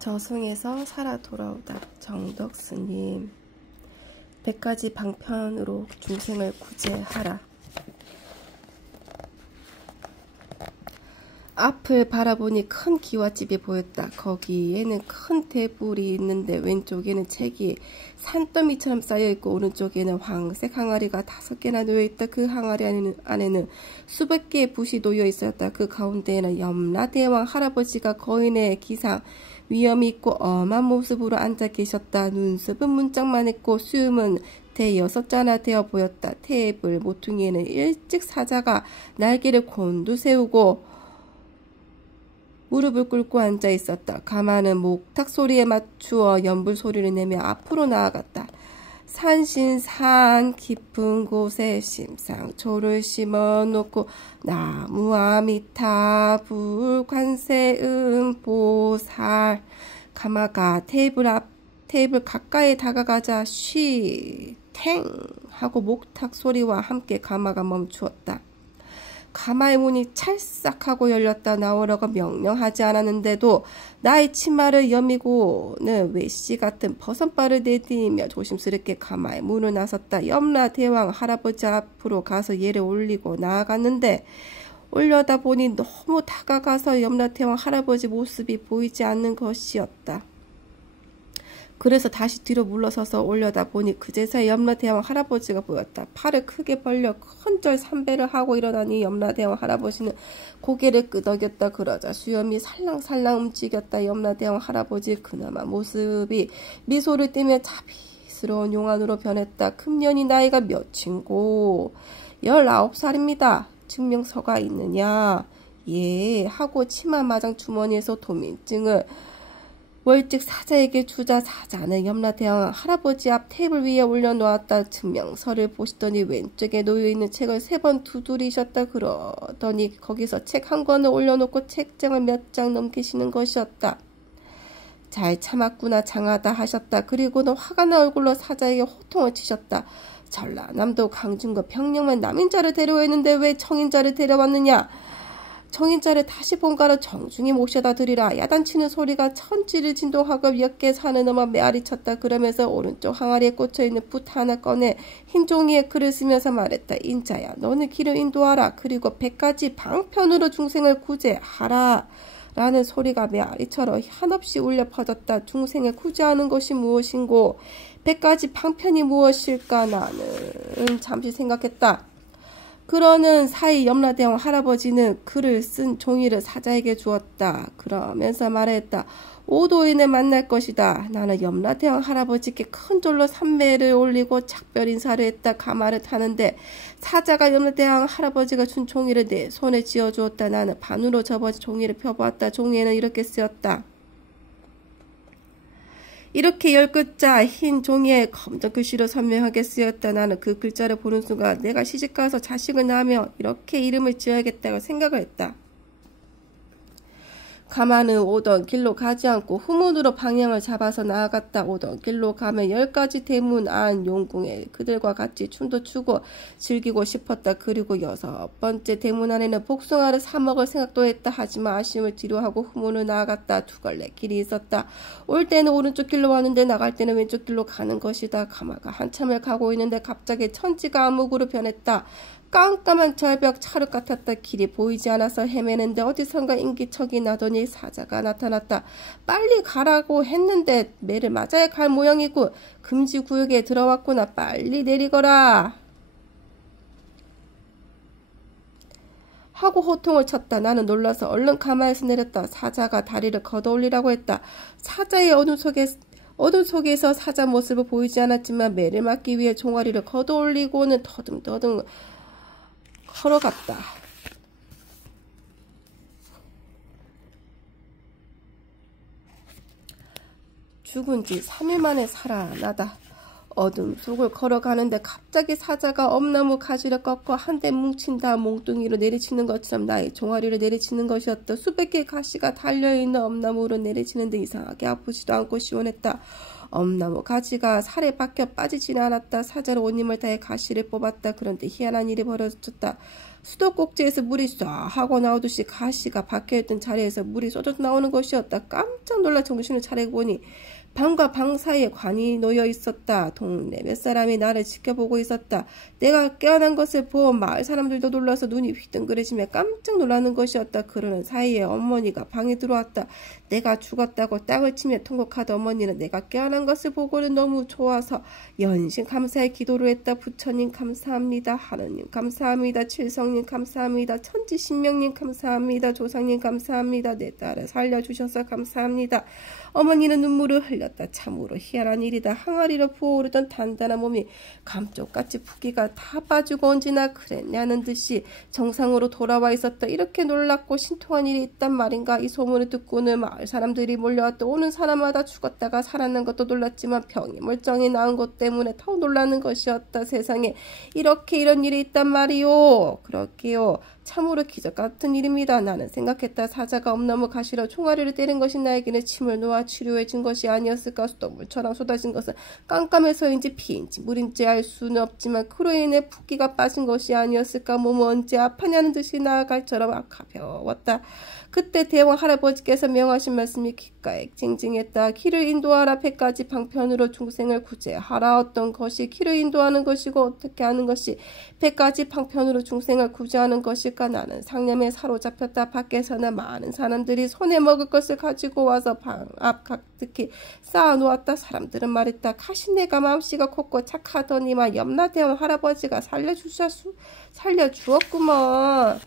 저승에서 살아 돌아오다. 정덕스님. 100가지 방편으로 중생을 구제하라. 앞을 바라보니 큰 기와집이 보였다. 거기에는 큰 테이블이 있는데 왼쪽에는 책이 산더미처럼 쌓여있고 오른쪽에는 황색 항아리가 5개나 놓여있다. 그 항아리 안에는 수백 개의 붓이 놓여있었다. 그 가운데에는 염라대왕 할아버지가 거인의 기상 위엄이 있고 엄한 모습으로 앉아 계셨다. 눈썹은 문짝만 했고 수염은 대여섯자나 되어 보였다. 테이블 모퉁이에는 일찍 사자가 날개를 곤두세우고 무릎을 꿇고 앉아 있었다. 가마는 목탁 소리에 맞추어 연불 소리를 내며 앞으로 나아갔다. 산신산 깊은 곳에 심상초를 심어놓고 나무와 미타불 관세음보살. 가마가 테이블 가까이 다가가자 쉬 탱 하고 목탁 소리와 함께 가마가 멈추었다. 가마의 문이 찰싹하고 열렸다. 나오라고 명령하지 않았는데도 나의 치마를 여미고는 외씨 같은 버선발을 내디디며 조심스럽게 가마의 문을 나섰다. 염라대왕 할아버지 앞으로 가서 얘를 올리고 나아갔는데 올려다 보니 너무 다가가서 염라대왕 할아버지 모습이 보이지 않는 것이었다. 그래서 다시 뒤로 물러서서 올려다 보니 그제서야 염라대왕 할아버지가 보였다. 팔을 크게 벌려 큰절 삼배를 하고 일어나니 염라대왕 할아버지는 고개를 끄덕였다. 그러자 수염이 살랑살랑 움직였다. 염라대왕 할아버지 그나마 모습이 미소를 띠며 자비스러운 용안으로 변했다. 금년이 나이가 몇인고? 19살입니다. 증명서가 있느냐? 예 하고 치마 마장 주머니에서 도민증을 월찍 사자에게 주자 사자는 염라대왕 할아버지 앞 테이블 위에 올려놓았다. 증명서를 보시더니 왼쪽에 놓여있는 책을 3번 두드리셨다. 그러더니 거기서 책 한 권을 올려놓고 책장을 몇 장 넘기시는 것이었다. 잘 참았구나 장하다 하셨다. 그리고는 화가 난 얼굴로 사자에게 호통을 치셨다. 전라남도 강준거 평령만 남인자를 데려왔는데 왜 청인자를 데려왔느냐. 청인자를 다시 본가로 정중히 모셔다 드리라. 야단치는 소리가 천지를 진동하고 몇 개 산을 넘어 메아리 쳤다. 그러면서 오른쪽 항아리에 꽂혀있는 붓 하나 꺼내 흰 종이에 글을 쓰면서 말했다. 인자야 너는 길을 인도하라. 그리고 100가지 방편으로 중생을 구제하라. 라는 소리가 메아리처럼 한없이 울려 퍼졌다. 중생을 구제하는 것이 무엇인고 100가지 방편이 무엇일까. 나는 잠시 생각했다. 그러는 사이 염라대왕 할아버지는 글을 쓴 종이를 사자에게 주었다. 그러면서 말했다. 오도인을 만날 것이다. 나는 염라대왕 할아버지께 큰 절로 삼배를 올리고 작별 인사를 했다. 가마를 타는데 사자가 염라대왕 할아버지가 준 종이를 내 손에 쥐어주었다. 나는 반으로 접어진 종이를 펴보았다. 종이에는 이렇게 쓰였다. 이렇게 10글자 흰 종이에 검정 글씨로 선명하게 쓰였다. 나는 그 글자를 보는 순간 내가 시집가서 자식을 낳으며 이렇게 이름을 지어야겠다고 생각을 했다. 가마는 오던 길로 가지 않고 후문으로 방향을 잡아서 나아갔다. 오던 길로 가면 10가지 대문 안 용궁에 그들과 같이 춤도 추고 즐기고 싶었다. 그리고 6번째 대문 안에는 복숭아를 사 먹을 생각도 했다. 하지만 아쉬움을 뒤로하고 후문으로 나아갔다. 2갈래 길이 있었다. 올 때는 오른쪽 길로 왔는데 나갈 때는 왼쪽 길로 가는 것이다. 가마가 한참을 가고 있는데 갑자기 천지가 암흑으로 변했다. 깜깜한 절벽 찰흙 같았다. 길이 보이지 않아서 헤매는데 어디선가 인기척이 나더니 사자가 나타났다. 빨리 가라고 했는데 매를 맞아야 갈 모양이고 금지구역에 들어왔구나. 빨리 내리거라 하고 호통을 쳤다. 나는 놀라서 얼른 가마에서 내렸다. 사자가 다리를 걷어올리라고 했다. 사자의 어둠 속에서 사자 모습을 보이지 않았지만 매를 맞기 위해 종아리를 걷어올리고는 더듬더듬 걸어갔다. 죽은 지 3일 만에 살아나다. 어둠 속을 걸어가는데 갑자기 사자가 엄나무 가지를 꺾어 한데 뭉친다. 몽둥이로 내리치는 것처럼 나의 종아리를 내리치는 것이었다. 수백 개의 가시가 달려있는 엄나무로 내리치는데 이상하게 아프지도 않고 시원했다. 엄나무 가지가 살에 박혀 빠지지는 않았다. 사자는 온 힘을 다해 가시를 뽑았다. 그런데 희한한 일이 벌어졌다. 수도꼭지에서 물이 쏴 하고 나오듯이 가시가 박혀있던 자리에서 물이 쏟아 나오는 것이었다. 깜짝 놀라 정신을 차리고 보니 방과 방 사이에 관이 놓여 있었다. 동네 몇 사람이 나를 지켜보고 있었다. 내가 깨어난 것을 본 마을 사람들도 놀라서 눈이 휘둥그레지며 깜짝 놀라는 것이었다. 그러는 사이에 어머니가 방에 들어왔다. 내가 죽었다고 땅을 치며 통곡하던 어머니는 내가 깨어난 것을 보고는 너무 좋아서 연신 감사의 기도를 했다. 부처님 감사합니다. 하느님 감사합니다. 칠성님 감사합니다. 천지신명님 감사합니다. 조상님 감사합니다. 내 딸을 살려주셔서 감사합니다. 어머니는 눈물을 흘렸다. 참으로 희한한 일이다. 항아리로 부어오르던 단단한 몸이 감쪽같이 붓기가 다 빠지고 언제나 그랬냐는 듯이 정상으로 돌아와 있었다. 이렇게 놀랍고 신통한 일이 있단 말인가. 이 소문을 듣고는 마을 사람들이 몰려왔다. 오는 사람마다 죽었다가 살아난 것도 놀랐지만 병이 멀쩡히 나은 것 때문에 더 놀라는 것이었다. 세상에 이렇게 이런 일이 있단 말이오. 그렇게요. 참으로 기적 같은 일입니다. 나는 생각했다. 사자가 엄나무 가시로 총알이를 때린 것이 나에게는 침을 놓아 치료해준 것이 아니었을까. 수돗물처럼 쏟아진 것은 깜깜해서인지 피인지 물인지 알 수는 없지만 그로 인해 붓기가 빠진 것이 아니었을까. 몸은 언제 아파냐는 듯이 나아갈처럼 가벼웠다. 그때 대왕 할아버지께서 명하신 말씀이 귓가에 징징했다. 길을 인도하라. 백가지 방편으로 중생을 구제하라. 어떤 것이 길을 인도하는 것이고 어떻게 하는 것이 백가지 방편으로 중생을 구제하는 것일까. 나는 상념에 사로잡혔다. 밖에서는 많은 사람들이 손에 먹을 것을 가지고 와서 방 앞 가득히 쌓아놓았다. 사람들은 말했다. 가시네가 마음씨가 곱고 착하더니만 염라 대왕 할아버지가 살려주었구먼.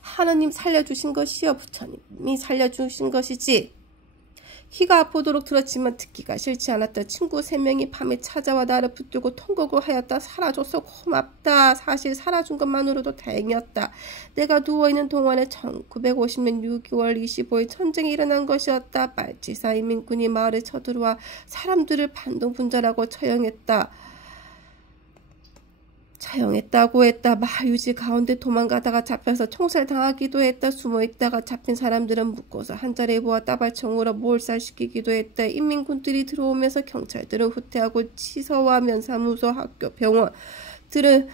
하느님 살려주신 것이요. 부처님이 살려주신 것이지. 귀가 아프도록 들었지만 듣기가 싫지 않았다. 친구 3명이 밤에 찾아와 나를 붙들고 통곡을 하였다. 살아줘서 고맙다. 사실 살아준 것만으로도 다행이었다. 내가 누워있는 동안에 1950년 6월 25일 전쟁이 일어난 것이었다. 말지사 인민군이 마을에 쳐들어와 사람들을 반동분자라고 처형했다고 했다. 마을 유지 가운데 도망가다가 잡혀서 총살당하기도 했다. 숨어있다가 잡힌 사람들은 묶어서 한자리에 모아 따발총으로 몰살시키기도 했다. 인민군들이 들어오면서 경찰들은 후퇴하고 치서와 면사무소, 학교, 병원들은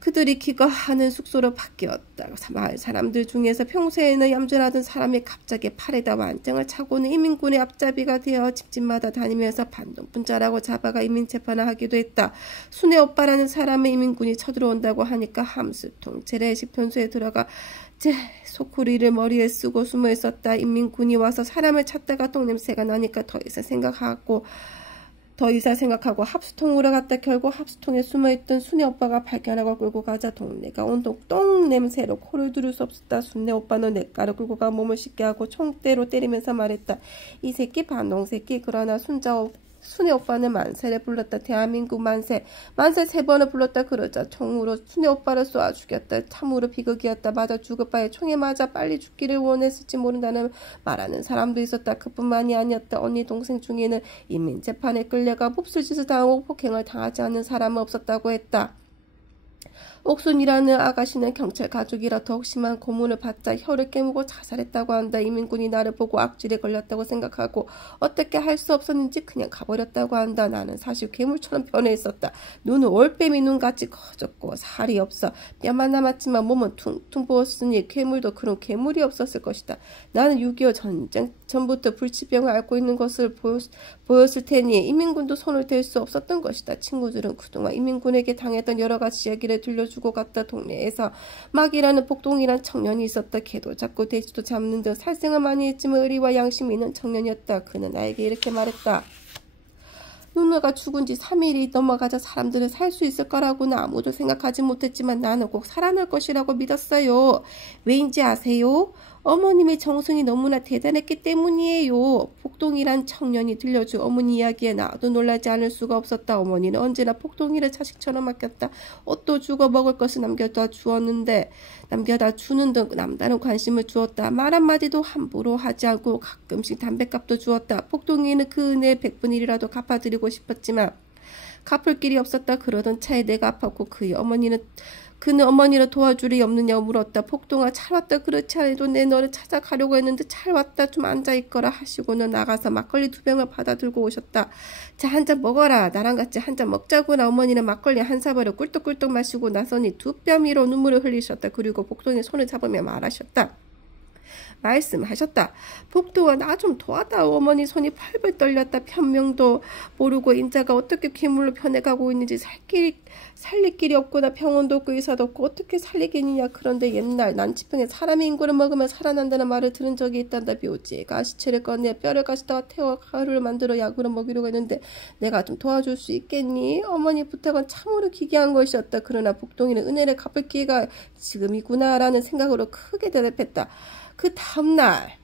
그들이 기거하는 숙소로 바뀌었다. 마을 사람들 중에서 평소에는 얌전하던 사람이 갑자기 팔에다 완장을 차고는 인민군의 앞잡이가 되어 집집마다 다니면서 반동분자라고 잡아가 인민재판을 하기도 했다. 순애 오빠라는 사람의 인민군이 쳐들어온다고 하니까 함수통 재래식 편소에 들어가 소쿠리를 머리에 쓰고 숨어 있었다. 인민군이 와서 사람을 찾다가 똥냄새가 나니까 더 이상 생각하고 합수통으로 갔다. 결국 합수통에 숨어있던 순애 오빠가 발견하고 끌고 가자 동네가 온통 똥 냄새로 코를 두를 수 없었다. 순애 오빠는 냇가로 끌고 가 몸을 씻게 하고 총대로 때리면서 말했다. 이 새끼 반동 새끼. 그러나 순애 오빠는 만세를 불렀다. 대한민국 만세 3번을 불렀다. 그러자 총으로 순애 오빠를 쏘아 죽였다. 참으로 비극이었다. 맞아 죽을 바에 총에 맞아 빨리 죽기를 원했을지 모른다는 말하는 사람도 있었다. 그뿐만이 아니었다. 언니 동생 중에는 인민재판에 끌려가 몹쓸짓을 당하고 폭행을 당하지 않는 사람은 없었다고 했다. 옥순이라는 아가씨는 경찰 가족이라 더욱 심한 고문을 받자 혀를 깨물고 자살했다고 한다. 이민군이 나를 보고 악질에 걸렸다고 생각하고 어떻게 할 수 없었는지 그냥 가버렸다고 한다. 나는 사실 괴물처럼 변해 있었다. 눈은 올빼미 눈같이 커졌고 살이 없어 뼈만 남았지만 몸은 퉁퉁 부었으니 괴물도 그런 괴물이 없었을 것이다. 나는 6.25 전쟁 전부터 불치병을 앓고 있는 것을 보였을 테니 이민군도 손을 댈 수 없었던 것이다. 친구들은 그동안 이민군에게 당했던 여러 가지 이야기를 들려주고 갔다. 동네에서 막이라는 복동이란 청년이 있었다. 개도 잡고 돼지도 잡는 등 살생을 많이 했지만 의리와 양심이 있는 청년이었다. 그는 나에게 이렇게 말했다. 누나가 죽은 지 3일이 넘어가자 사람들은 살 수 있을 거라고는 아무도 생각하지 못했지만 나는 꼭 살아날 것이라고 믿었어요. 왜인지 아세요? 어머님의 정성이 너무나 대단했기 때문이에요. 복동이란 청년이 들려준 어머니 이야기에 나도 놀라지 않을 수가 없었다. 어머니는 언제나 복동이를 자식처럼 아꼈다. 옷도 주고 먹을 것을 남겨다 주는 등 남다른 관심을 주었다. 말 한마디도 함부로 하지 않고 가끔씩 담뱃값도 주었다. 복동이는 그 은혜 100분의 1이라도 갚아드리고 싶었지만 갚을 길이 없었다. 그러던 차에 내가 아팠고 그의 어머니는 그는 어머니를 도와줄 리 없느냐고 물었다. 복동아, 잘 왔다. 그렇지 않아도 내 너를 찾아가려고 했는데 잘 왔다. 좀 앉아있거라 하시고는 나가서 막걸리 2병을 받아 들고 오셨다. 자, 한 잔 먹어라. 나랑 같이 한 잔 먹자구나. 어머니는 막걸리 한 사발을 꿀떡꿀떡 마시고 나서니 2뼘이로 눈물을 흘리셨다. 그리고 복동의 손을 잡으며 말하셨다. 말씀하셨다. 복동아, 나 좀 도와다오. 어머니 손이 펄펄 떨렸다. 편명도 모르고 인자가 어떻게 괴물로 변해가고 있는지 살릴 길이 없구나. 병원도 없고 의사도 없고 어떻게 살리겠느냐. 그런데 옛날 난치병에 사람의 인구를 먹으면 살아난다는 말을 들은 적이 있단다. 묘지 가시채를 꺼내 뼈를 가시다가 태워 가루를 만들어 약으로 먹이려고 했는데 내가 좀 도와줄 수 있겠니? 어머니 부탁은 참으로 기괴한 것이었다. 그러나 복동이는 은혜를 갚을 기회가 지금이구나 라는 생각으로 크게 대답했다. 그 다음날